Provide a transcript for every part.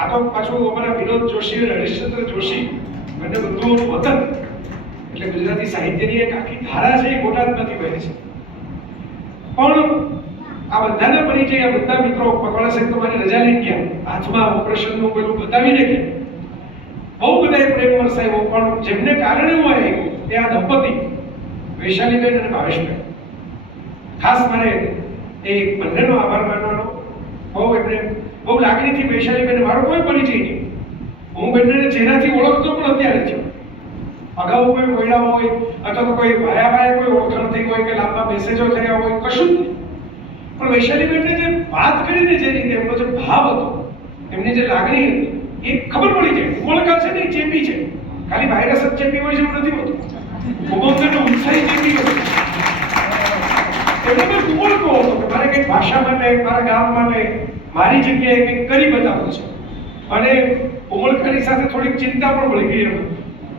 આ તો પાછું અમારા વિનોદ જોશી અને હરીશચંદ્ર જોશી બંને બંધુઓનું વતન એટલે ગુજરાતી સાહિત્યની એક આખી ધારા છે એ બોટાદમાંથી વહે છે. પણ આ બધાને પરિચય આ બધા મિત્રો પકવાડા સાહેબ તમારી રજા લઈ ગયા, હાથમાં ઓપરેશનનું પેલું બતાવીને ગયા. બહુ બધા પ્રેમ વરસાવ્યો, પણ જેમને કારણે હું આવ્યો એ આ દંપતી વૈશાલીબેન અને ભાવેશબેન. ખાસ મારે એ બંનેનો આભાર માનવાનો. બહુ એમને બહુ લાગણીથી વૈશાલીબેન મારો કોઈ પરિચય નહીં, હું બંનેને જેનાથી ઓળખતો પણ અત્યારે છે. અગાઉ કોઈ મળ્યા હોય અથવા તો કોઈ ભાયા કોઈ ઓળખાણ થઈ હોય કે લાંબા મેસેજો થયા હોય, કશું જ નહીં. પણ વૈશાલીબેનને જે વાત કરીને જે રીતે એમનો જે ભાવ હતો, એમની જે લાગણી હતી એ ખબર પડી જાય. ઉમળકા છે ને એ ચેપી છે, ખાલી વાયરસ જ ચેપી હોય છે એવું નથી હોતું. ઉમળકાનો ઉત્સાહી ચેપી હોય. એમને કોઈ ઉમળકો હતો કે મારે કંઈક ભાષા માટે, મારા ગામ માટે, મારી જગ્યાએ કંઈક કરી બતાવવું છે. અને ઉમળકાની સાથે થોડીક ચિંતા પણ પડી ગઈ એમ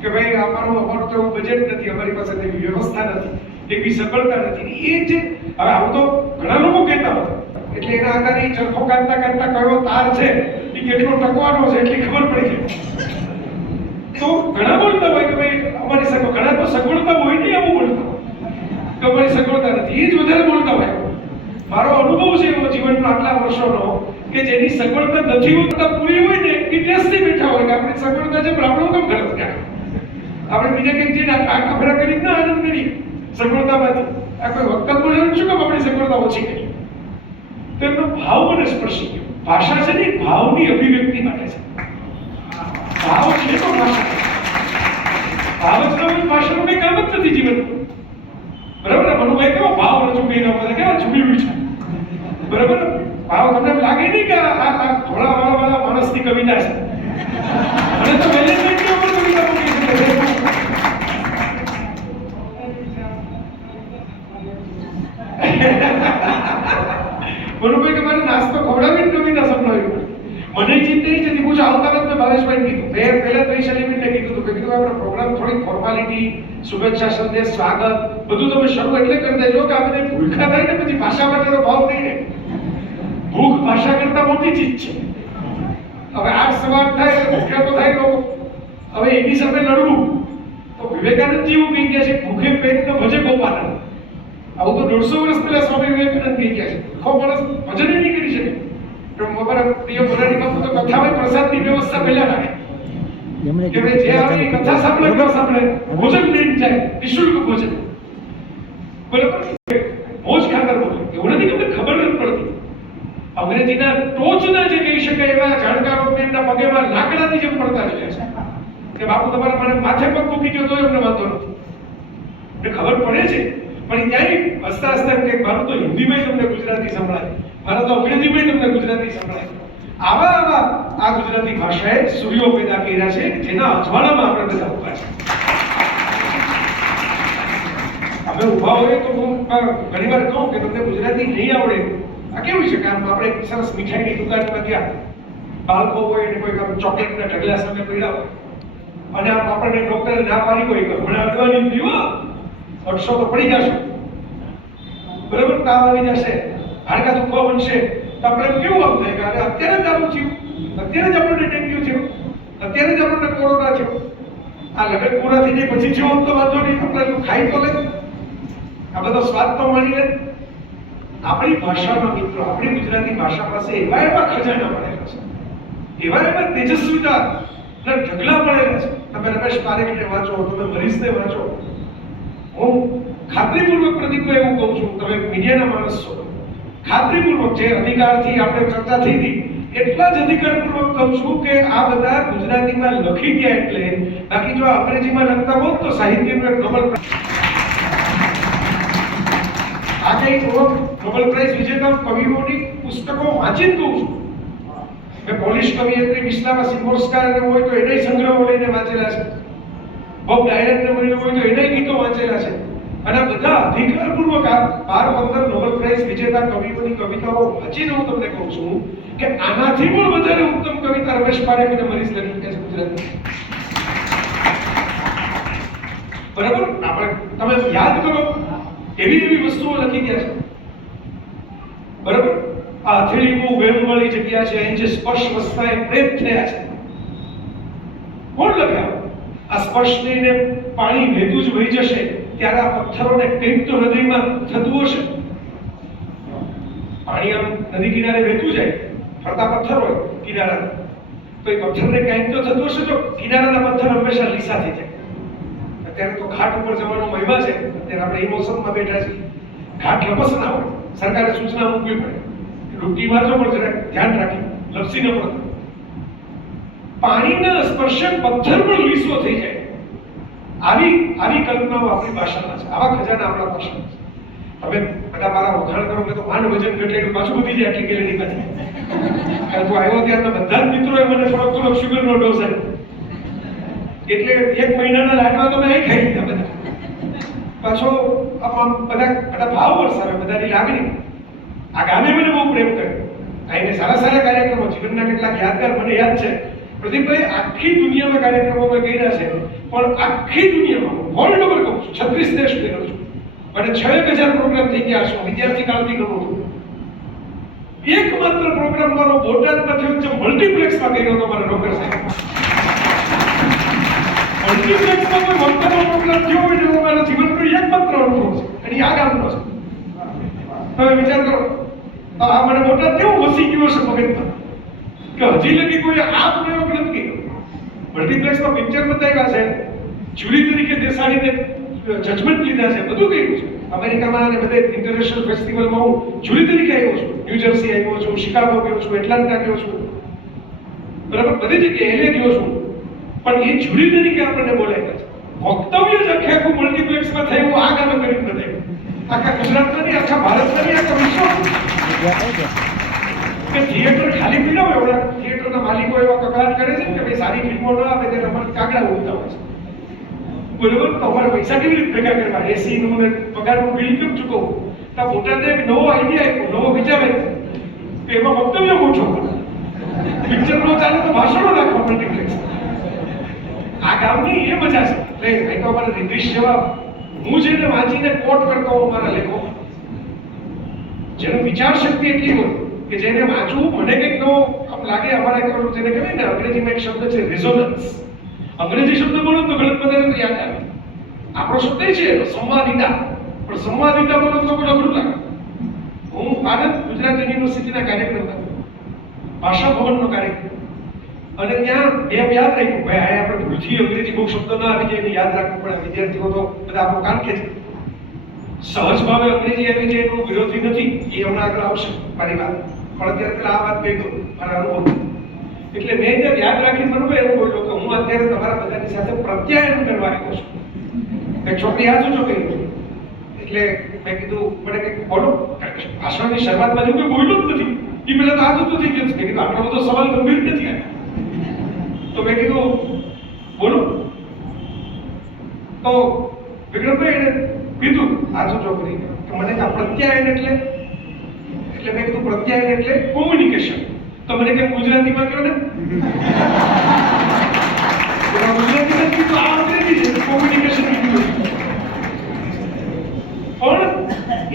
કે ભાઈ અમારું તો એવું બજેટ નથી, અમારી પાસે તેવી વ્યવસ્થા નથી, એવી સફળતા નથી. એ જે હવે આવું તો ઘણા લોકો કહેતા હોય એટલે એના આધારે ચરખો કાઢતા કયો તાર છે એ કેટલો ટકવાનો છે એટલી ખબર પડી જાય. તો ઘણા બોલતા હોય કે ભાઈ અમારી સગવડ, ઘણા તો સગવડતા હોય નહીં આવું બોલતા કે અમારી સગવડતા નથી, એ જ વધારે બોલતા હોય. મારો અનુભવ છે એવો જીવનનો આટલા વર્ષોનો કે જેની સગવડતા નથી હોતા પૂરી હોય ને એ ટેસ્ટથી બેઠા હોય કે આપણી સગવડતા છે પણ આપણું કેમ ગલત કાઢે. આપણે બીજા કંઈક જઈને આંખા ભરા કરી ના આનંદ કરીએ સગવડતામાંથી. આ કોઈ વખત બોલાવું છું કે આપણી સગવડતા ઓછી કરી. તો એમનો ભાવ મને સ્પર્શી ગયો. ભાષા છે ને ભાવની અભિવ્યક્તિ માટે છે. ભાવ છે તો ભાષા, ભાવ જ ન હોય ભાષાનું કંઈ કામ જ નથી જીવનમાં. બરાબર ને? મનુભાઈ કેવો ભાવ રજૂ કરીને બધા કેવા ઝૂમ્યું છે. બરાબર? ભાવ તમને લાગે નહીં કે આ થોડા વાળા માણસની કવિતા છે. અને તો વેલેન્ટાઇન ઉપર કવિતા મૂકી છે. મનુભાઈ કે મારે નાસ્તો ખવડાવીને કવિતા સંભળાવી. મને ચિંતા નહીં હતી. પૂછો આવતા મેં ભાવેશભાઈ કીધું, મેં પહેલા વૈશાલીબેનને કીધું કે આપણે પ્રોગ્રામ થોડી ફોર્માલિટી, શુભેચ્છા સંદેશ, સ્વાગત બધું તમે શરૂ એટલે કરી દેજો કે આપણે ભૂખા થાય ને પછી ભાષા માટેનો ભાવ નહીં ને. ભૂખ ભાષા કરતા મોટી ચીજ છે. હવે 8 થાય એટલે ભૂખ્યા તો થાય લોકો. હવે એની સામે લડવું તો વિવેકાનંદજી એવું કહી ગયા છે, ભૂખે પેટ તો ભજે ગોપાલન. આવું તો 150 વર્ષ પહેલા સ્વામી વિવેકાનંદ કહી ગયા છે. ભૂખો માણસ ભજન નહીં કરી શકે. તો અમારા પ્રિય મોરારી બાપુ તો કથા હોય પ્રસાદની વ્યવસ્થા પહેલા રાખે કે ભાઈ જે આવે કથા સાંભળે ન સાંભળે ભોજન લઈને જાય, નિઃશુલ્ક ભોજન. બરાબર? મોજ ખાતર બોલે. એવું નથી કે ખબર નથી પડતી. અંગ્રેજીના ટોચના જે કહી શકાય એવા જાણકારો એમના પગેમાં લાકડાની જેમ પડતા રહે છે કે બાપુ તમારે મને માથે પગ મૂકી ગયો તો એમને વાંધો નથી. મને ખબર પડે છે પણ ક્યાંય હસતા હસતા કંઈક મારું તો હિન્દીમાં તમને ગુજરાતી સંભળાય, મારા તો અંગ્રેજીમાં તમને ગુજરાતી સંભળાય. આવા આ ગુજરાતી ભાષાએ સૂર્યો પેદા કર્યા છે જેના અજવાળામાં આપણે બધા ઉભા છે. અમે ઉભા હોય તો હું ઘણીવાર કહું કે તમને ગુજરાતી નહીં આવડે. આ કેવું છે કે આમ આપણે સરસ મીઠાઈની દુકાનમાં ગયા, બાળકો હોય ને કોઈ ચોકલેટના ઢગલા સામે પડ્યા હોય અને આમ આપણને ડોક્ટરે ના પાડી હોય કે હમણાં અડવાની પીવો, અડશો તો પડી જશો. બરાબર? તાવ આવી જશે, હાડકા દુખવા બનશે તો આપણે કેવું આમ થાય કે અત્યારે જ આવું થયું, અત્યારે જ આપણને ડેન્ગ્યુ થયું, અત્યારે જ આપણને કોરોના થયો. આ લગન પૂરા થઈ જાય પછી જેવો તો વાંધો નહીં, આપણે ખાઈ તો લે, આ બધો સ્વાદ તો મળી લે. આપણી ભાષામાં મિત્રો, આપણી ગુજરાતી ભાષા પાસે એવા ખજાના પડેલા છે, એવા તેજસ્વીતા ઢગલા પડેલા છે. તમે રમેશ પારેખને વાંચો, તમે મરીઝને વાંચો. હું ખાતરીપૂર્વક પ્રદીપભાઈ એવું કહું છું, તમે મીડિયાના માણસ છો, ખાતરીપૂર્વક જે અધિકારથી આપણે ચર્ચા થઈ હતી એટલા જ અધિકારપૂર્વક કહું છું કે આ બધા ગુજરાતીમાં લખી ગયા એટલે, બાકી જો અંગ્રેજીમાં લખતા હોત તો સાહિત્યનો એક નોબેલ આ કઈ નોબેલ પ્રાઇઝ વિજેતા કવિઓની પુસ્તકો વાંચી જ દઉં છું. મેં પોલિશ કવિયત્રી વિસ્લાવા સિમ્બોર્સ્કા હોય તો એને સંગ્રહો લઈને વાંચેલા છે, બોબ ડાયલને મળ્યો હોય તો એને ગીતો વાંચેલા છે. અને આ બધા અધિકારપૂર્વક આ 12-15 નોબેલ પ્રાઇઝ વિજેતા કવિઓની કવિતાઓ વાંચીને હું તમને કહું છું કે આનાથી પણ વધારે ઉત્તમ કવિતા રમેશ પારેખ અને મરીઝ લખી છે ગુજરાતી. બરાબર? આપણે તમે યાદ કરો એવી વસ્તુઓ લખી ગયા છે. બરાબર? આ હથેળી બહુ વેમવાળી જગ્યા છે, અહીં જે સ્પર્શ વસ્તાએ પ્રેત થયા છે. કોણ લગાવે? આ સ્પર્શ થઈને પાણી વહેતું જ વહી જશે ત્યારે આ પથ્થરોને કંઈક તો હૃદયમાં થતું હશે. પાણી આમ નદી કિનારે વહેતું જાય, ફરતા પથ્થર હોય કિનારા, તો એ પથ્થરને કંઈક તો થતું હશે. તો કિનારાના પથ્થર હંમેશા લીસા થઈ જાય. અત્યારે તો ઘાટ ઉપર જવાનો મહિમા છે. અત્યારે આપણે એ મોસમમાં બેઠા છીએ, ઘાટ લપસ ના હોય, સરકારે સૂચના મૂકવી પડે, ડૂબકી મારજો પણ જરાક ધ્યાન રાખી, લપસી ન પડે. પાણીના સ્પર્શે પથ્થર પણ લીસો થઈ જાય. આવી કલ્પનાઓ આપણી ભાષામાં છે, આવા ખજાના આપણા ભાષામાં છે. તમે બધા મારા વખાણ કરો કે તો માંડ વજન ઘટે એટલું પાછું વધી જાય આટલી કેલેરી પાછી. કારણ કે આવ્યો ત્યારના બધા જ મિત્રોએ મને થોડોક શુગરનો ડોઝ આપ્યો, એટલે 1 મહિનાના લાડવા તો મેં અહીં ખાઈ લીધા બધા. પાછો બધા ભાવ વરસાવે, બધાની લાગણી. આ ગામે મને બહુ પ્રેમ કર્યો. આઈને સારા કાર્યક્રમો, જીવનના કેટલાક યાદગાર મને યાદ છે. પ્રદીપભાઈ, આખી દુનિયામાં કાર્યક્રમો મેં કર્યા છે, પણ આખી દુનિયામાં વર્લ્ડ ઓવર કહું છું, 36 દેશ ફેર્યો છું અને 6,000 પ્રોગ્રામ થઈ ગયા છે. વિદ્યાર્થી કાળથી કરું છું. એકમાત્ર પ્રોગ્રામ મારો બોટાદમાં થયો છે, મલ્ટીપ્લેક્સમાં કર્યો હતો મારા ડોક્ટર સાહેબ. મલ્ટીપ્લેક્સમાં કોઈ વક્તાનો પ્રોગ્રામ થયો હોય એવો મારા જીવનનો એકમાત્ર અનુભવ છે, અને આ ગામનો છે. તમે વિચાર કરો, તો આ મને બોટાદ કેવું વસી ગયું હશે મગજમાં કે હજી લગી કોઈ આ પ્રયોગ નથી કર્યો. મલ્ટીપ્લેક્સમાં પિક્ચર બતાવ્યા છે, જ્યુરી તરીકે બેસાડીને જજમેન્ટ લીધા છે, બધું કર્યું છે. અમેરિકામાં અને બધે ઇન્ટરનેશનલ ફેસ્ટિવલમાં હું જ્યુરી તરીકે આવ્યો છું. ન્યૂજર્સી આવ્યો છું, શિકાગો ગયો છું, એટલાન્ટા ગયો છું, બરાબર, બધી જગ્યાએ LA ગયો છું. પણ એ જ્યુરી તરીકે આપણને બોલાવ્યા છે. વક્તવ્ય જ આખું મલ્ટીપ્લેક્સમાં થયું, આ ગામે કરીને બતાવ્યું. આખા ગુજરાતમાં નહીં, આખા ભારતમાં નહીં, આખા વિશ્વમાં. કે થિયેટર ખાલી પીડા હોય, એવડા થિયેટરના માલિકો એવા કકળાટ કરે છે કે ભાઈ સારી ફિલ્મો ન આવે ત્યારે અમારે કાગડા ઉડતા હોય છે. બરોબર, તો અમારે પૈસા કેવી રીતે ભેગા કરવા, એસી નું ને પગારનું બિલ કેમ ચૂકવવું? તો બોટાદે એક નવો આઈડિયા આપ્યો, નવો વિચાર આવ્યો કે એમાં વક્તવ્ય ઓછો કરો, પિક્ચર નો ચાલે તો ભાષણો રાખવા મલ્ટીપ્લેક્સ. આ ગામની એ મજા છે. એટલે તો અમારે રિદ્ધિશ જેવા, હું જેને વાંચીને કોટ કરતો હોઉં મારા લેખો, જેનો વિચાર શક્તિ એટલી હોય કે જેને વાંચવું મને કંઈક નવો આમ લાગે. અમારે જેને કહેવાય ને, અંગ્રેજીમાં એક શબ્દ છે રેઝોનન્સ. અંગ્રેજી શબ્દ બોલો તો ઘણા બધાને યાદ આવે. આપણો શબ્દ છે સંવાદિતા, પણ સંવાદિતા બોલો તો કોઈ અઘરું લાગે. હું આનંદ ગુજરાત યુનિવર્સિટીના કાર્યક્રમમાં, ભાષા ભવનનો કાર્યક્રમ, અને ત્યાં એમ યાદ રાખ્યું ભાઈ આ આપણે ભૂલથી અંગ્રેજી બહુ શબ્દો ના આવી જાય એને યાદ રાખવું પડે. વિદ્યાર્થીઓ તો બધા આપણો કામ કે છે, સહજ ભાવે અંગ્રેજી આવી જાય એનો વિરોધી નથી, એ હમણાં આગળ આવશે મારી વાત. પણ અત્યારે પેલા આ વાત કહી દઉં મારા અનુભવ. એટલે મેં ત્યાં યાદ રાખીને મને એવું બોલ્યો કે હું અત્યારે તમારા બધાની સાથે પ્રત્યાયન કરવા આવ્યો છું. એક છોકરી હાજુ છો કહી, એટલે મેં કીધું મને કંઈક બોલો. ભાષણની શરૂઆતમાં જો કોઈ બોલ્યું જ નથી, એ પેલા તો હાજુ થઈ ગયું. મેં કીધું આટલો બધો સવાલ ગંભીર નથી આવ્યો. તો મેં કીધું બોલો. તો વિક્રમભાઈ એને કીધું હાજુ છોકરી કે મને પ્રત્યાયન એટલે મેં કીધું પ્રત્યાયન એટલે કોમ્યુનિકેશન. તો મને કે ગુજરાતીમાં કહો ને. ગુજરાતીમાં કીધું આ અંગ્રેજી છે, કોમ્યુનિકેશન કીધું. પણ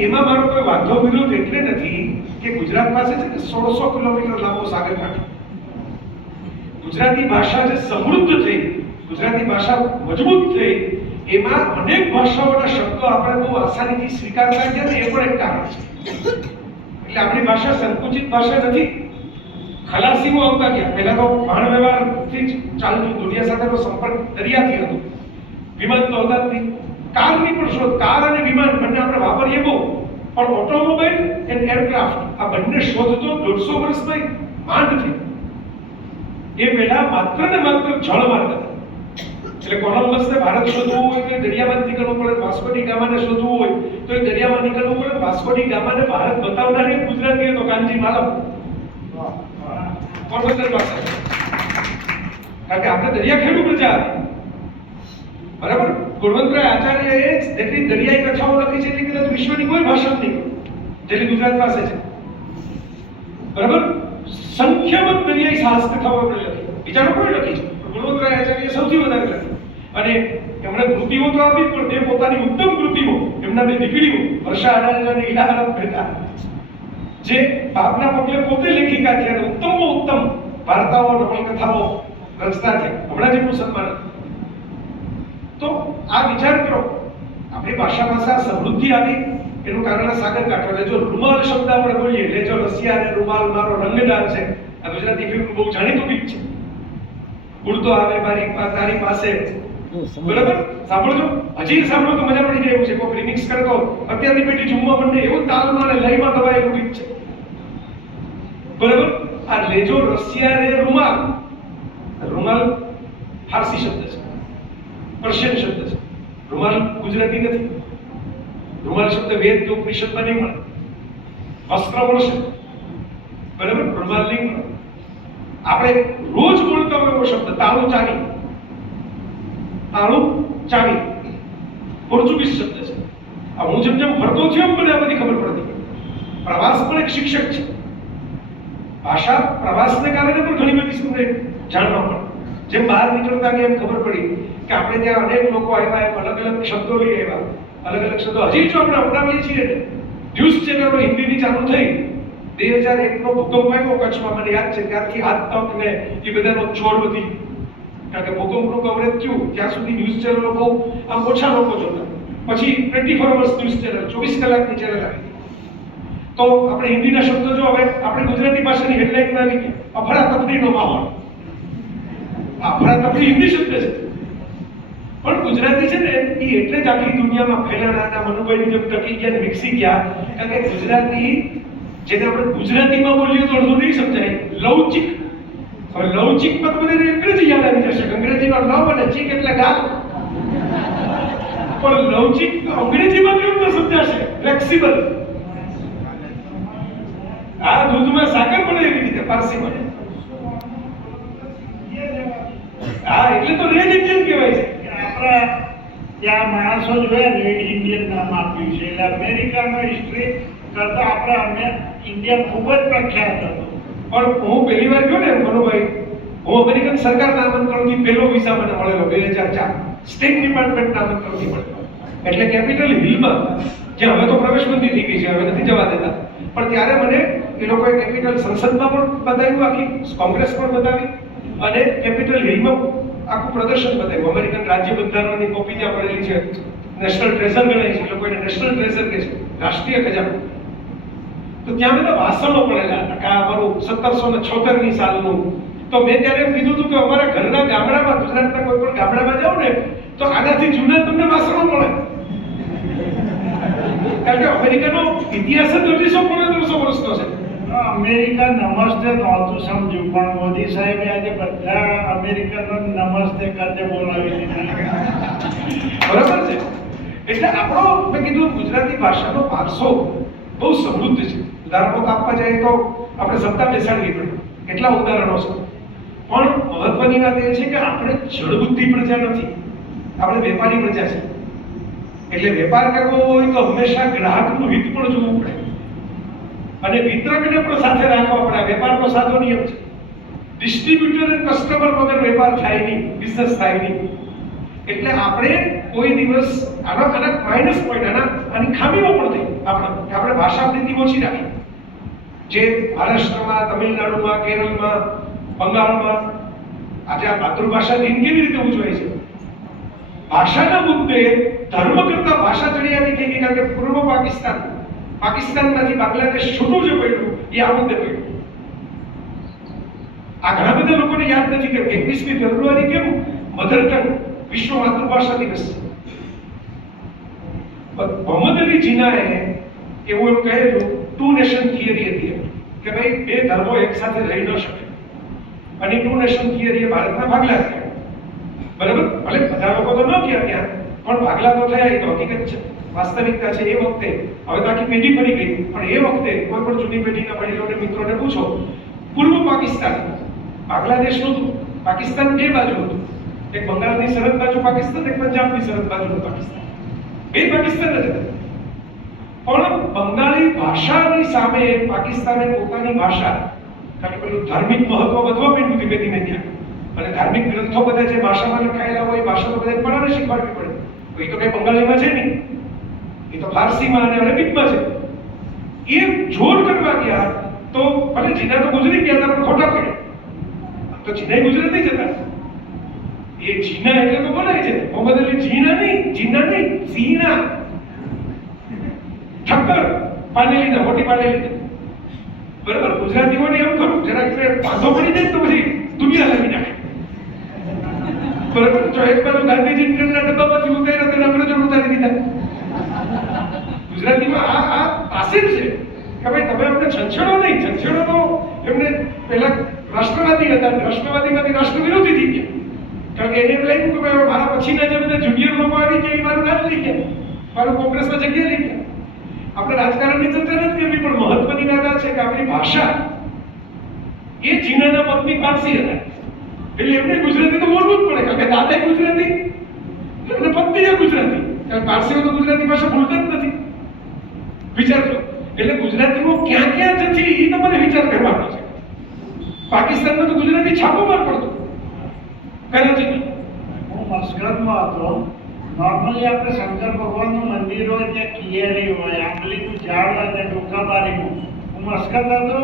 એમાં મારો કોઈ વાંધો વિરોધ એટલે નથી કે ગુજરાત પાસે છે કે 1600 કિલોમીટર લાંબો સાગર કાંઠો. ગુજરાતી ભાષા જે સમૃદ્ધ થઈ, ગુજરાતી ભાષા મજબૂત થઈ, એમાં અનેક ભાષાઓના શબ્દો આપણે બહુ આસાનીથી સ્વીકારતા ગયા ને, એ પણ એક કારણ છે. એટલે આપણી ભાષા સંકુચિત ભાષા નથી. ખલાસીઓ આવતા ગયા. પહેલા તો વાહન વ્યવહારથી જ ચાલતું, દુનિયા સાથેનો સંપર્ક દરિયાથી હતો, વિમાન તો હતા જ નહીં. કારની પણ શોધ, કાર અને વિમાન બંને આપણે વાપરીએ બહુ, પણ ઓટોમોબાઈલ એન્ડ એરક્રાફ્ટ આ બંને શોધ તો 150 વર્ષમાં માંડ થઈ. એ પહેલા માત્ર ને માત્ર જળમાર્ગ હતા. એટલે કોલંબસને ભારત શોધવું હોય તો દરિયામાં નીકળવું પડે, વાસ્કો ડી ગામાને શોધવું હોય તો એ દરિયામાં નીકળવું પડે. વાસ્કો ડી ગામાને ભારત બતાવનાર એક ગુજરાતી હતો, કાનજી માલમ, પોરબંદર પાસે. કારણ કે આપણે દરિયા ખેડૂ પ્રજા હતી, બરાબર. ગુણવંતરાય આચાર્યએ જેટલી દરિયાઈ કથાઓ લખી છે એટલી કદાચ વિશ્વની કોઈ ભાષા નહીં જેટલી ગુજરાત પાસે છે, બરાબર. સંખ્યાબંધ દરિયાઈ સાહસ કથાઓ આપણે લખી, બીજાનો કોઈ લખી છે, ગુણવંતરાય આચાર્યએ સૌથી વધારે લખી. અને એમણે કૃતિઓ તો આપી, પણ તે પોતાની ઉત્તમ કૃતિઓ એમના બે દીકરીઓ વર્ષા અડાલજા અને ઈલાહારામ મહેતા, જે બાપના પગલે પોતે લેખિકા છે અને ઉત્તમમાં ઉત્તમ વાર્તાઓ નવલકથાઓ રચતા છે, હમણાં જેટલું સન્માન. તો આ વિચાર કરો, આપણી ભાષામાં સમૃદ્ધિ આવી એનું કારણ સાગર કાંઠો. એટલે જો રૂમાલ શબ્દ આપણે બોલીએ, એટલે જો રસિયા અને રૂમાલ મારો રંગદાર છે, આ ગુજરાતી ફિલ્મ બહુ જાણીતું ગીત છે. ઉડતો આવે તારી પાસે, બરાબર? સાંભળજો, હજી સાંભળો તો મજા પડી જાય એવું છે. કોઈ રિમિક્સ કરે તો અત્યારની પેઢી ઝૂમવા માંડે એવું તાલમાં અને લયમાં દબાયેલું ગીત છે, બરાબર? આ લેજો રસિયા રે રૂમાલ, રૂમાલ ફારસી શબ્દ છે, પર્શિયન શબ્દ છે. રૂમાલ ગુજરાતી નથી. રૂમાલ શબ્દ વેદ કે ઉપનિષદમાં નહીં મળે. વસ્ત્ર મળશે, બરાબર? રૂમાલ નહીં મળે. આપણે રોજ બોલતા હોય એવો શબ્દ તાળું ચાવી, તાળું ચાવી પોર્ચુગીઝ શબ્દ છે. હું જેમ જેમ ફરતો થયો મને આ બધી ખબર પડતી. પ્રવાસ પણ એક શિક્ષક છે. ભાષા પ્રવાસને કારણે પણ ઘણી બધી તમને જાણવા મળે. જેમ બહાર નીકળતા એમ ખબર પડી કે આપણે ત્યાં અનેક લોકો આવ્યા, અલગ અલગ શબ્દો લઈ આવ્યા, અલગ અલગ શબ્દો હજી જો આપણે અપનાવીએ છીએ ને. ન્યૂઝ ચેનલો હિન્દીની ચાલુ થઈ 2001 નો ભૂકંપ આવ્યો કચ્છમાં, મને યાદ છે. ત્યારથી હાથ તક ને એ બધાનો છોડ વધી, કારણ કે ભૂકંપનું કવરેજ થયું ત્યાં સુધી ન્યૂઝ ચેનલો બહુ આમ ઓછા લોકો જોતા. પછી 24 અવર્સ ન્યૂઝ ચેનલ, 24 કલાકની ચેનલ આવી. તો આપણે હિન્દીના શબ્દો જો હવે આપણે ગુજરાતી ભાષાની હેડલાઇનમાં આવી ગયા, અફરાતફરીનો માહોલ. અફરાતફરી હિન્દી શબ્દ છે, પણ ગુજરાતી છે ને એ એટલે જ આખી દુનિયામાં ફેલાણા. મનુભાઈની જેમ ટકી ગયા, વિકસી ગયા, કારણ કે ગુજરાતી જેને આપણે ગુજરાતીમાં બોલીએ તો અડધું નહીં સમજાય. લવચિક, હવે લવચિકમાં તો બધાને અંગ્રેજી યાદ આવી જશે. અંગ્રેજીમાં લવ અને ચીક એટલે ગાલ, પણ લવચિક અંગ્રેજીમાં કેમ ન સમજાશે? ફ્લેક્સિબલ. આ દૂધમાં સાકર બને એવી રીતે પારસીમાં. હા, એટલે તો રેડ ઇન્ડિયન કહેવાય છે. આપણા ત્યાં માણસો જોયા રેડ ઇન્ડિયન નામ આપ્યું છે. એટલે અમેરિકાનો હિસ્ટ્રી કરતા આપણા ઇન્ડિયન ખૂબ જ પ્રખ્યાત હતો. પણ હું પહેલી વાર ગયો ને મનુભાઈ, હું અમેરિકન સરકારના આમંત્રણથી પહેલો વિઝા મને મળેલો 2004. સ્ટેટ ડિપાર્ટમેન્ટના આમંત્રણથી મળેલો. એટલે કેપિટલ હિલમાં, જ્યાં હવે તો પ્રવેશબંધી થઈ ગઈ છે, હવે નથી જવા દેતા, પણ ત્યારે મને એ લોકોએ કેપિટલ સંસદમાં પણ બતાવ્યું, આખી કોંગ્રેસ પણ બતાવી, અને કેપિટલ હિલમાં આખું પ્રદર્શન બતાવ્યું. અમેરિકન રાજ્ય બંધારણની કોપી ત્યાં પડેલી છે. નેશનલ ટ્રેઝર ગણાય છે, લોકો એને નેશનલ ટ્રેઝર કહે છે, રાષ્ટ્રીય ખજાનો. તો ત્યાં બધા વાસણો પડેલા હતા કે આ અમારું 1776ની સાલનું. તો મેં ત્યારે એમ કીધું હતું કે અમારા ઘરના ગામડામાં, ગુજરાતના કોઈ પણ ગામડામાં જાઓ ને તો આનાથી જૂના તમને વાસણો મળે, કારણ કે અમેરિકાનો ઇતિહાસ જ 250-300 વર્ષનો છે. અમેરિકા નમસ્તે નહોતું સમજ્યું, પણ મોદી સાહેબે આજે બધા અમેરિકનો નમસ્તે કરતે બોલાવી દીધા. બરાબર છે. એટલે આપણો, મેં કીધું, ગુજરાતી ભાષાનો વારસો બહુ સમૃદ્ધ છે. ઉદાહરણો આપવા જાય તો આપણે સત્તા બેસાડવી પડે, કેટલા ઉદાહરણો છે. પણ મહત્વની વાત એ છે કે આપણે જળબુદ્ધિ પ્રજા નથી, આપણે વેપારી પ્રજા છે. એટલે વેપાર કરવો હોય તો હંમેશા ગ્રાહકનું હિત પણ જોવું પડે અને વિતરકને પણ સાથે રાખવા પડે. વેપારનો સાદો નિયમ છે, ડિસ્ટ્રીબ્યુટર અને કસ્ટમર વગર વેપાર થાય નહીં, બિઝનેસ થાય નહીં. એટલે આપણે કોઈ દિવસ આના માઇનસ પોઈન્ટ, આની ખામીઓ પણ થઈ આપણે ભાષા પ્રીતિ ઓછી રાખી. જે મહારાષ્ટ્રમાં, તમિલનાડુમાં, કેરળમાં, બંગાળમાં આજે આ માતૃભાષા દિન કેવી રીતે ઉજવાય છે? ભાષાના મુદ્દે ધર્મ કરતા ભાષા ચડિયાતી થઈ ગઈ, કારણ કે પૂર્વ પાકિસ્તાનમાંથી બાંગ્લાદેશ છૂટું જે પડ્યું એ આ મુદ્દે પડ્યું. આ ઘણા બધા લોકોને યાદ નથી કે 21મી ફેબ્રુઆરી કેમ મધર ટંગ વિશ્વ માતૃભાષા દિવસ છે. મોહમ્મદ અલી જીનાએ એવું એમ કહેલું, ટુ નેશન થિયરી હતી કે ભાઈ બે ધર્મો એકસાથે રહી ન શકે, અને ટુ નેશન થિયરીએ ભારતના ભાગલા થયા. બરાબર? ભલે બધા લોકો તો ન ગયા ત્યાં, પણ ભાગલા તો થયા. એ તો હકીકત છે, વાસ્તવિકતા છે. એ વખતે, હવે તો આખી પેઢી ફરી ગઈ, પણ એ વખતે કોઈ પણ જૂની પેઢીના વડીલોને, મિત્રોને પૂછો, પૂર્વ પાકિસ્તાન બાંગ્લાદેશ નહોતું, પાકિસ્તાન બે બાજુ હતું. એક બંગાળની સરહદ બાજુ પાકિસ્તાન, એક પંજાબની સરહદ બાજુનું પાકિસ્તાન, બે પાકિસ્તાન જ હતા. પણ બંગાળી ભાષાની સામે પાકિસ્તાને પોતાની ભાષા, કારણ કે પેલું ધાર્મિક મહત્વ વધવા માંડ્યું ધીમે ધીમે ત્યાં, અને ધાર્મિક ગ્રંથો બધા જે ભાષામાં લખાયેલા હોય એ ભાષા તો બધા પરાને શીખવાડવી પડે. એ તો કઈ બંગાળીમાં છે નહીં, એ તો ફારસીમાં અને અરેબિકમાં છે. એ જોર કરવા ગયા તો ભલે જીના તો ગુજરી ગયા હતા પણ ખોટા પડ્યા. તો જીના ગુજરાતી જ હતા. એ જીના એટલે તો બોલાય છે. મોહમ્મદ અલી જીના નહીં, ઝીના. ઠક્કર પાડેલી ના, મોટી પાડેલી. બરાબર, ગુજરાતીઓને એમ ખરું જરાક બાંધો પડી જાય તો પછી દુનિયા લાગી નાખે. બરાબર, જો એક બાજુ ગાંધીજી ટ્રેનના ડબ્બામાંથી ઉતાર્યા તો અંગ્રેજો ઉતારી દીધા. ગુજરાતીમાં આ તાસીર છે કે ભાઈ તમે અમને છંછેડો નહીં. છંછેડો તો એમને પહેલા રાષ્ટ્રવાદી હતા, રાષ્ટ્રવાદીમાંથી રાષ્ટ્ર વિરોધી થઈ ગયા. કારણ કે એને એમ લાગ્યું કે ભાઈ મારા પછીના જે બધા જુનિયર લોકો આવી ગયા એ મારું નામ લઈ ગયા, મારું કોંગ્રેસમાં જગ્યા લઈ ગયા. આપણે રાજકારણની ચર્ચા નથી કરવી, પણ મહત્વની વાત આ છે કે આપણી ભાષા એ જીનાના પત્ની પારસી હતા. એટલે એમને ગુજરાતી તો બોલવું જ પડે, કારણ કે દાદા ગુજરાતી અને પત્ની ગુજરાતી. કારણ પારસીઓ તો ગુજરાતી ભાષા બોલતા જ નથી. વિચારજો, એટલે ગુજરાતીઓ ક્યાં ક્યાં જતી એ તમારે વિચાર કરવાનો છે. પાકિસ્તાનમાં તો ગુજરાતી છાપોમાં પડતું કરાચીમાં. હું મસ્કતમાં હતો. નોર્મલી આપણે શંકર ભગવાનનું મંદિર હોય ત્યાં કિયારી હોય, આંબલીનું ઝાડ હોય ત્યાં ડોકાબારીનું. હું મસ્કત હતો,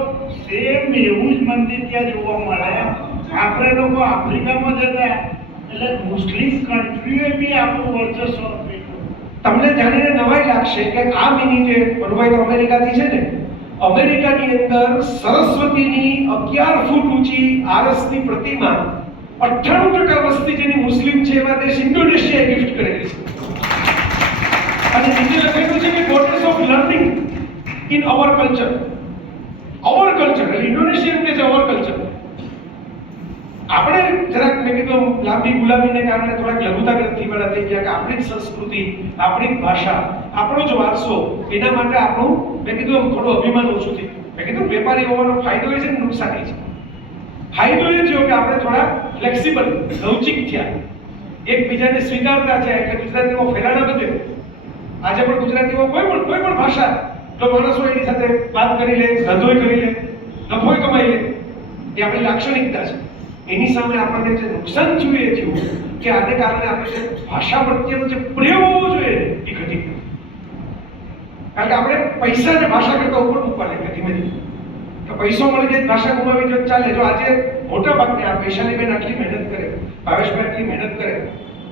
સેમ એવું જ મંદિર ત્યાં જોવા મળે. આપણે લોકો આફ્રિકામાં જતા એટલે મુસ્લિમ કન્ટ્રીઓએ બી આપણું વર્ચસ્વ આપ્યું. તમને જાણીને નવાઈ લાગશે કે આ મિનિટે મનુભાઈ તો અમેરિકાથી છે ને, અમેરિકાની અંદર સરસ્વતીની 11 ફૂટ ઊંચી આરસની પ્રતિમા 98% વસ્તી જેની મુસ્લિમ છે એવા દેશ ઇન્ડોનેશિયાએ ગિફ્ટ કરેલી છે. અને નીચે લખેલું છે કે goodness of learning in our culture. Our culture એટલે ઇન્ડોનેશિયન કે છે અવર કલ્ચર. આપણે જરાક મેં કીધું લાંબી ગુલામીને કારણે થોડાક લઘુતાગ્રસ્તી વાળા થઈ ગયા કે આપણી જ સંસ્કૃતિ, આપણી જ ભાષા, આપણો જ વારસો, એના માટે આપણું મેં કીધું થોડું અભિમાન ઓછું થયું. મેં કીધું વેપારી હોવાનો ફાયદો એ છે ને નુકસાની છે. ફાયદો એ થયો કે આપણે થોડા ફ્લેક્સિબલ, લવચિક થયા, એકબીજાને સ્વીકારતા થયા. એટલે ગુજરાતીઓ ફેલાણા બધે. આજે પણ ગુજરાતીઓ કોઈ પણ ભાષા તો માણસો એની સાથે વાત કરી લે, ધંધોય કરી લે, નફોય કમાઈ લે. એ આપણી લાક્ષણિકતા છે. એની સામે આપણને જે નુકસાન થયું એ થયું કે આને કારણે આપણે જે ભાષા પ્રત્યેનો જે પ્રેમ હોવો જોઈએ એ ઘટી ગયો. કારણ કે આપણે પૈસા અને ભાષા કરતા ઉપર મૂકવા લાગ્યા ધીમે ધીમે. તો પૈસો મળી જાય, ભાષા ગુમાવી જાય ચાલે. જો આજે મોટા ભાગને આ વૈશાલી બેન આટલી મહેનત કરે, ભાવેશભાઈ આટલી મહેનત કરે,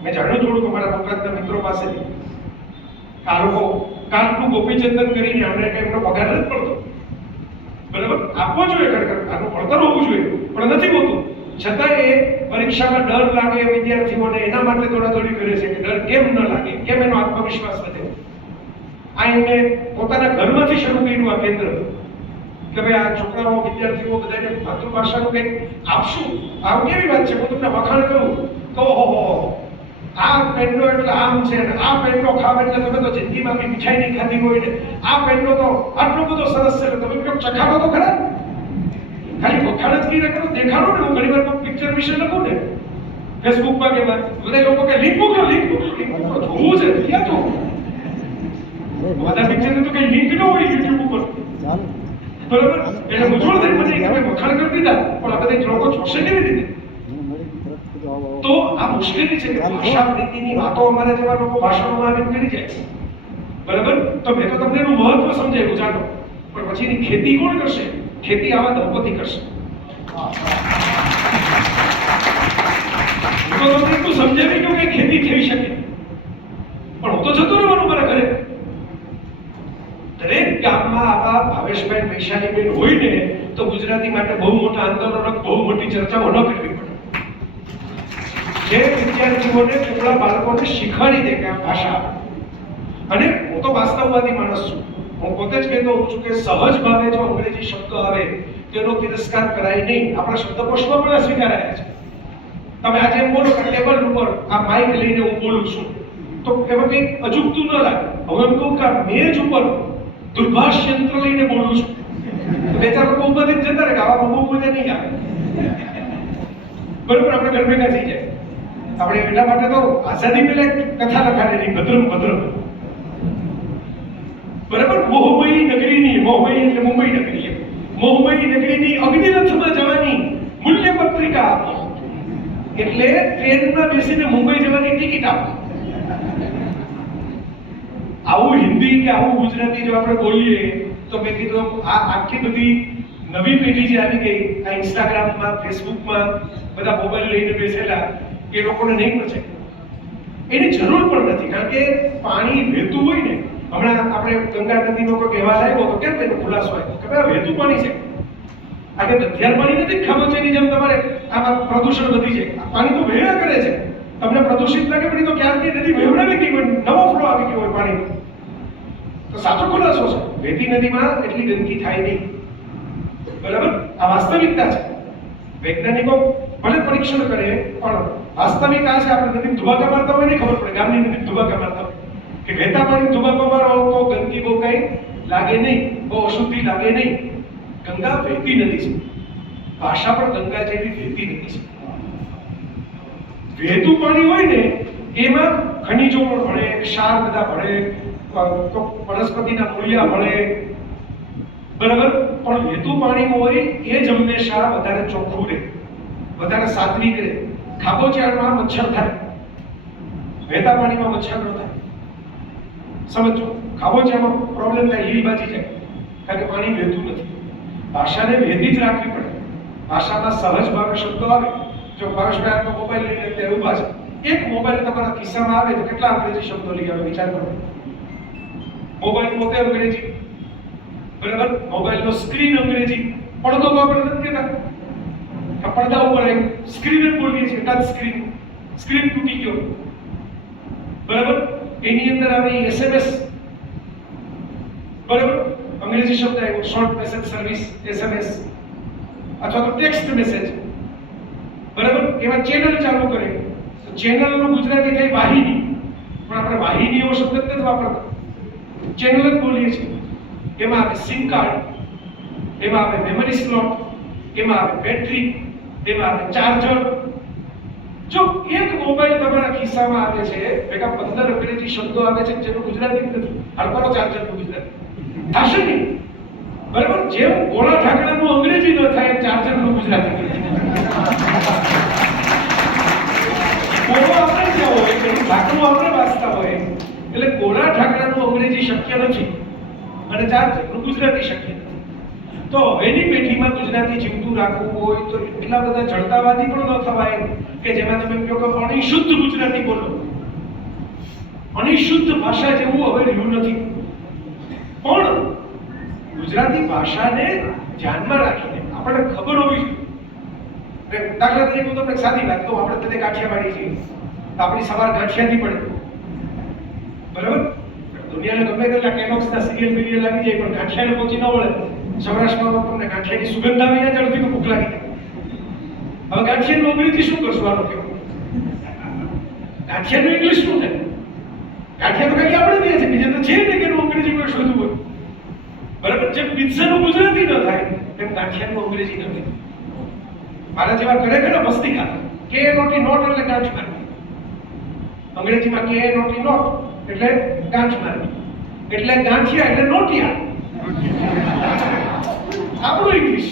મેં જાણ્યું થોડુંક અમારા ગુજરાતના મિત્રો પાસેથી આ લોકો કાનનું ગોપીચંદન કરીને અમને કંઈ એમનો પગાર નથી પડતો. બરાબર, આપવો જોઈએ, ખરેખર આનું પડતર હોવું જોઈએ, પણ નથી હોતું. છતાં એ પરીક્ષામાં ડર લાગે વિદ્યાર્થીઓને એના માટે દોડાદોડી કરે છે કે ડર કેમ ન લાગે, કેમ એનો આત્મવિશ્વાસ વધે. આ એમને પોતાના ઘરમાંથી શરૂ કર્યું આ કેન્દ્ર કે ભાઈ આ છોકરાઓ, વિદ્યાર્થીઓ બધાને માતૃભાષાનું કંઈક આપશું. આ કેવી વાત છે, હું તમને વખાણ કરું તો ઓહો આ પેંડો એટલે આમ છે ને આ પેંડો ખાવ એટલે તમે તો જિંદગીમાં બી મીઠાઈ નહીં ખાધી હોય ને આ પેંડો તો આટલો બધો સરસ છે, તમે કેમ ચખાડો તો ખરા. ખાલી વખાણ જ કીધા કરો, દેખાડો ને. હું ઘણી વાર પિક્ચર વિશે લખું ને ફેસબુકમાં કે બધા લોકો કે લિંક મોકલો, લિંક મોકલો, જોવું છે ક્યાં જો બધા પિક્ચરની તો કઈ લિંક ન હોય યુટ્યુબ ઉપર. બરોબર, એટલે મૂંઝવણ થઈ મને કે ભાઈ વખાણ કરી દીધા પણ આ બધા લોકો જોશે કેવી રીતે. તો આ મુશ્કેલી છે કે ભાષા નીતિની વાતો અમારા જેવા લોકો ભાષણોમાં આવીને કરી જાય છે. બરાબર, તો મેં તો તમને એનું મહત્વ સમજાવ્યું ચાલો, પણ પછીની ખેતી કોણ કરશે? ખેતી આવા દંપતી કરશે. તો તમને એટલું સમજાવી ગયું કે ખેતી થઈ શકે, પણ હું તો જતો રહેવાનું મારા ઘરે. દરેક ગામમાં આવા ભાવેશભાઈ, વૈશાલીબેન હોય ને તો ગુજરાતી માટે બહુ મોટા આંદોલનો, બહુ મોટી ચર્ચાઓ ન કરવી પડે. જે વિદ્યાર્થીઓને ટુકડા બાળકોને શીખવાડી દે કે આ ભાષા. અને હું તો વાસ્તવવાદી માણસ છું. હું પોતે જ કહેતો હોઉં છું કે સહજ ભાવે જો અંગ્રેજી શબ્દ આવે તેનો તિરસ્કાર કરાય નહીં. આપણા શબ્દકોશમાં પણ સ્વીકારાયા છે. તમે આજે એમ બોલો કે ટેબલ ઉપર આ માઇક લઈને હું બોલું છું તો એમાં કંઈ અજુગતું ન લાગે. હવે એમ કહું કે આ મેજ ઉપર દુર્ભાષ યંત્ર લઈને બોલું છું તો બે ચાર લોકો ઉભા થઈને જતા રહે કે આવા બહુ મજા નહીં આવે. બરોબર, આપણે ઘર ભેગા થઈ જાય. આપણે એટલા માટે તો આઝાદી પહેલા એક કથા લખાડેલી ભદ્રમ ભદ્રમ. બરાબર, મોહમયી નગરીની, મોહમયી એટલે મુંબઈ નગરી, મોહમયી નગરીની અગ્નિરથમાં જવાની મૂલ્ય પત્રિકા આપો. એટલે ટ્રેનમાં બેસીને મુંબઈ જવાની ટિકિટ આપો. આવું હિન્દી કે આવું ગુજરાતી જો આપણે બોલીએ તો મેં કીધું આ આટલી બધી નવી પેઢી જે આવી ગઈ આ ઇન્સ્ટાગ્રામમાં ફેસબુકમાં બધા મોબાઈલ લઈને બેસેલા એ લોકોને નહીં પહોંચે. એની જરૂર પણ નથી, કારણ કે પાણી વહેતું હોય ને, હમણાં આપણે ગંગા નદીનો કોઈ કહેવાય આવ્યો તો કેમ તેનો ખુલાસો આવ્યો કે ભાઈ વહેતું પાણી છે, આજે દધિયાર પાણી નથી ખાબોચીની જેમ તમારે આમાં પ્રદૂષણ વધી છે. આ પાણી તો વહેવા કરે છે, તમને પ્રદૂષિત લાગે પણ એ તો ક્યારની નદી વહેવડાવી ગઈ હોય, નવો ફ્લો આવી ગયો હોય પાણી. તો સાચો ખુલાસો છે, વહેતી નદીમાં એટલી ગંદકી થાય નહીં. બરાબર, આ વાસ્તવિકતા છે. વૈજ્ઞાનિકો ભલે પરીક્ષણ કરે પણ વાસ્તવિક આ છે. આપણે નદી ધુબાકા મારતા હોય નહીં ખબર પડે, ગામની નદી ધુબાકા મારતા હોય કે વહેતા પાણી ધુબાકો મારો તો ગંદકી બહુ કઈ લાગે નહીં, બહુ અશુદ્ધિ લાગે નહીં. ગંગા વહેતી નદી છે, ભાષા પણ ગંગા જેવી વહેતી નદી છે. વહેતું પાણી હોય ને એમાં ખનિજો પણ ભળે, ક્ષાર બધા ભળે, તો વનસ્પતિના મૂળિયા ભળે, બરાબર. પણ વહેતું પાણી હોય એ જ હંમેશા વધારે ચોખ્ખું રહે, વધારે સાત્વિક રહે. ખાબોચિયામાં મચ્છર થાય, વહેતા પાણીમાં મચ્છર ન થાય. સમજો, ખાબોચિયામાં પ્રોબ્લેમ થાય, લીલ બાજી જાય, કારણ કે પાણી વહેતું નથી. ભાષાને વહેતી જ રાખવી પડે. ભાષામાં સહજ ભાવે શબ્દો આવે. જો પરેશભાઈ આપનો મોબાઈલ લઈને અત્યારે ઊભા છે, એક મોબાઈલ તમારા ખિસ્સામાં આવે તો કેટલા અંગ્રેજી શબ્દો લઈ આવે વિચાર કરો. મોબાઈલ પોતે અંગ્રેજી, બરાબર, મોબાઈલનો સ્ક્રીન અંગ્રેજી, પડદો તો આપણે નથી કહેતા, પડદા ઉપર આવ્યું, સ્ક્રીન જ બોલીએ છીએ, ટચ સ્ક્રીન, સ્ક્રીન તૂટી ગયો, બરાબર. એની અંદર આવે SMS, બરાબર, અંગ્રેજી શબ્દ આવ્યો, શોર્ટ મેસેજ સર્વિસ, SMS અથવા તો ટેક્સ્ટ મેસેજ, બરાબર. એમાં ચેનલ ચાલુ કરે તો ચેનલનું ગુજરાતી થાય વાહિની, પણ આપણે વાહિની એવો શબ્દ જ નથી વાપરતા, ચેનલ જ બોલીએ છીએ. એમાં આવે સિમ કાર્ડ, એમાં આવે મેમરી સ્લોટ, એમાં આવે બેટરી, એમાં આવે ચાર્જર. જો એક મોબાઈલ તમારા ખિસ્સામાં આવે છે, ભેગા 15 અંગ્રેજી શબ્દો આવે છે જેનું ગુજરાતી નથી. હળપરો ચાર્જરનું ગુજરાતી થશે નહીં, બરાબર. જેમ ગોળા ઢાંકણાનું અંગ્રેજી ન થાય ચાર્જરનું ગુજરાતી ગોળો આપણે જ હોય, એનું ઢાંકણું આપણે વાંચતા હોય, એટલે ગોળા ઢાંકણાનું અંગ્રેજી શક્ય નથી અને ચાર્જરનું ગુજરાતી શક્ય નથી. તો હવેની પેઢીમાં ગુજરાતી જીવતું રાખવું હોય તો એટલા બધા જડતાવાદી પણ ન થવાય કે જેમાં તમે કહો કે અણિશુદ્ધ ગુજરાતી બોલો. અણિશુદ્ધ ભાષા જેવું હવે રહ્યું નથી. પણ ગુજરાતી ભાષાને ધ્યાનમાં રાખીને આપણને ખબર હોવી જોઈએ. દાખલા તરીકે હું તમને સાદી વાત કહું, આપણે બધે કાઠિયાવાડી છીએ તો આપણી સવાર ગાંઠિયાથી પડે, બરાબર. દુનિયાને ગમે તેટલા કેનોક્સના સિરિયલ મિરિયલ આવી જાય પણ ગાંઠિયાને પહોંચી ન વળે. સૌરાષ્ટ્રમાં તમને ગાંઠિયાની સુગંધ આવી જાય જલ્દી તો ભૂખ લાગી જાય. હવે ગાંઠિયાનું અંગ્રેજી શું કરશું આનો કેવું? ગાંઠિયાનું ઇંગ્લિશ શું થાય? ગાંઠિયા તો ખાલી આપણે દે છે, બીજા તો છે ને કે અંગ્રેજી કોઈ શોધવું હોય, બરાબર. જેમ પિઝાનું ગુજરાતી ન થાય તેમ ગાંઠિયાનું અંગ્રેજી નથી. મારા જેવા ઘરે ઘરે મસ્તી ખાતા કે નોટી નોટ એટલે ગાંઠ મારવી, અંગ્રેજીમાં કે નોટી નોટ એટલે ગાંઠ મારવી, એટલે ગાંઠિયા એટલે નોટિયા. આપણું ઇંગ્લિશ,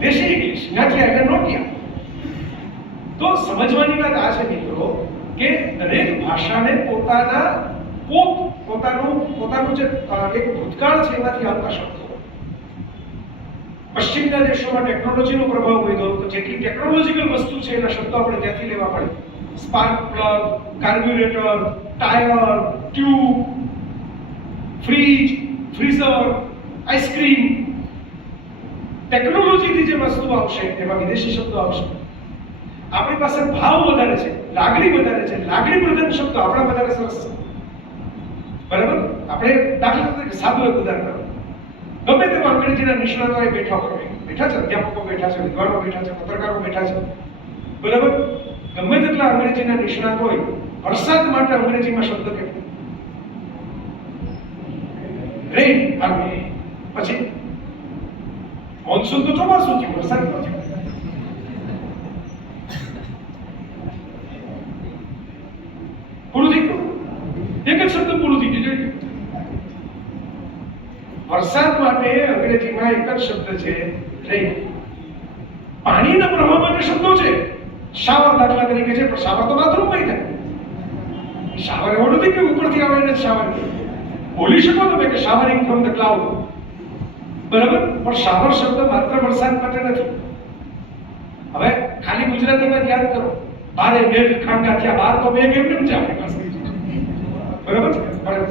દેશી ઇંગ્લિશ, ગાંઠિયા એટલે નોટિયા. તો સમજવાની વાત આ છે મિત્રો કે દરેક ભાષાને પોતાનું જે એક ભૂતકાળ છે એમાંથી આવતા શબ્દો. પશ્ચિમના દેશોમાં ટેકનોલોજીનો પ્રભાવ વધ્યો તો જેટલી ટેકનોલોજીકલ વસ્તુ છે એના શબ્દો આપણે ત્યાંથી લેવા પડે. Spark plug, carburettor, tyre, tube, fridge, freezer, ice cream. ટેકનોલોજીથી જે વસ્તુ આવશે એમાં વિદેશી શબ્દો આવશે. આપણી પાસે ભાવ વધારે છે, લાગણી વધારે છે, લાગણી પ્રધાન શબ્દો આપણા વધારે સરસ છે, બરાબર. આપણે દાખલા તરીકે સાદું એક ઉદાહરણ કરો. ગમે તેવા અંગ્રેજીના નિષ્ણાતો બેઠા હોય, બેઠા છે, અધ્યાપકો બેઠા છે, વિદ્વાનો બેઠા છે, પત્રકારો બેઠા છે, બરાબર. ગમે તેટલા અંગ્રેજીના નિષ્ણાત હોય, વરસાદ માટે અંગ્રેજીમાં શબ્દ કે રેન આવે, પછી મોન્સૂન તો ચોમાસું છે, વરસાદ તો છે. પૂરું થઈ ગયું, એક જ શબ્દ પૂરું થઈ ગયું. વરસાદ માટે અંગ્રેજીમાં એક જ શબ્દ છે રેન. પાણીના પ્રવાહ માટે શબ્દો છે. શાવર દાખલા તરીકે છે, પણ શાવર તો બાથરૂમમાં થાય. શાવર એવું નથી કે ઉપરથી આવે એને શાવર બોલી શકો તમે કે શાવરિંગ ફ્રોમ ધ ક્લાઉડ, બરાબર, પણ શાવર શબ્દ માત્ર વરસાદ માટે નથી. હવે ખાલી ગુજરાતીમાં યાદ કરો, બારે મેઘ ખાંગા થયા, બાર તો મેઘ એમ ચાલે બરાબર. પણ